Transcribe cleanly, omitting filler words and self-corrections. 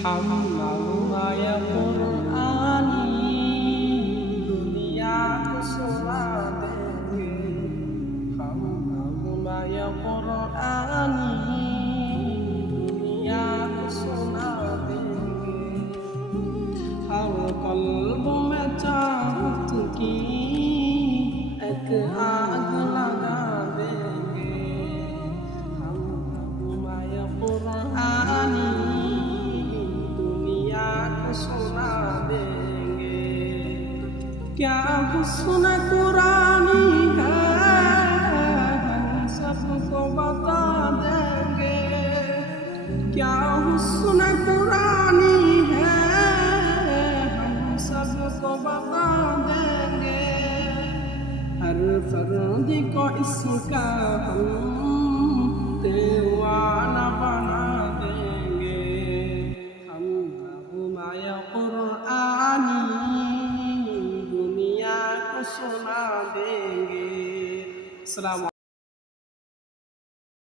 हम मालूमाया कुरानी दुनिया को सुना देंगे। हम मालूमाया कुरानी दुनिया को सुना देंगे। हर कल्ब में चाहत की एक आग लगा देंगे। हम मालूमाया कुरानी दुनिया को सुना देंगे। क्या हुस्न कुरानी है हम सबको बता देंगे। क्या हुस्न कुरानी है हम सबको बता देंगे। हर फर्द को इसका हम दीवाना बना देंगे। हम मालूमाया कुरानी दुनिया को सुना देंगे। अस्सलाम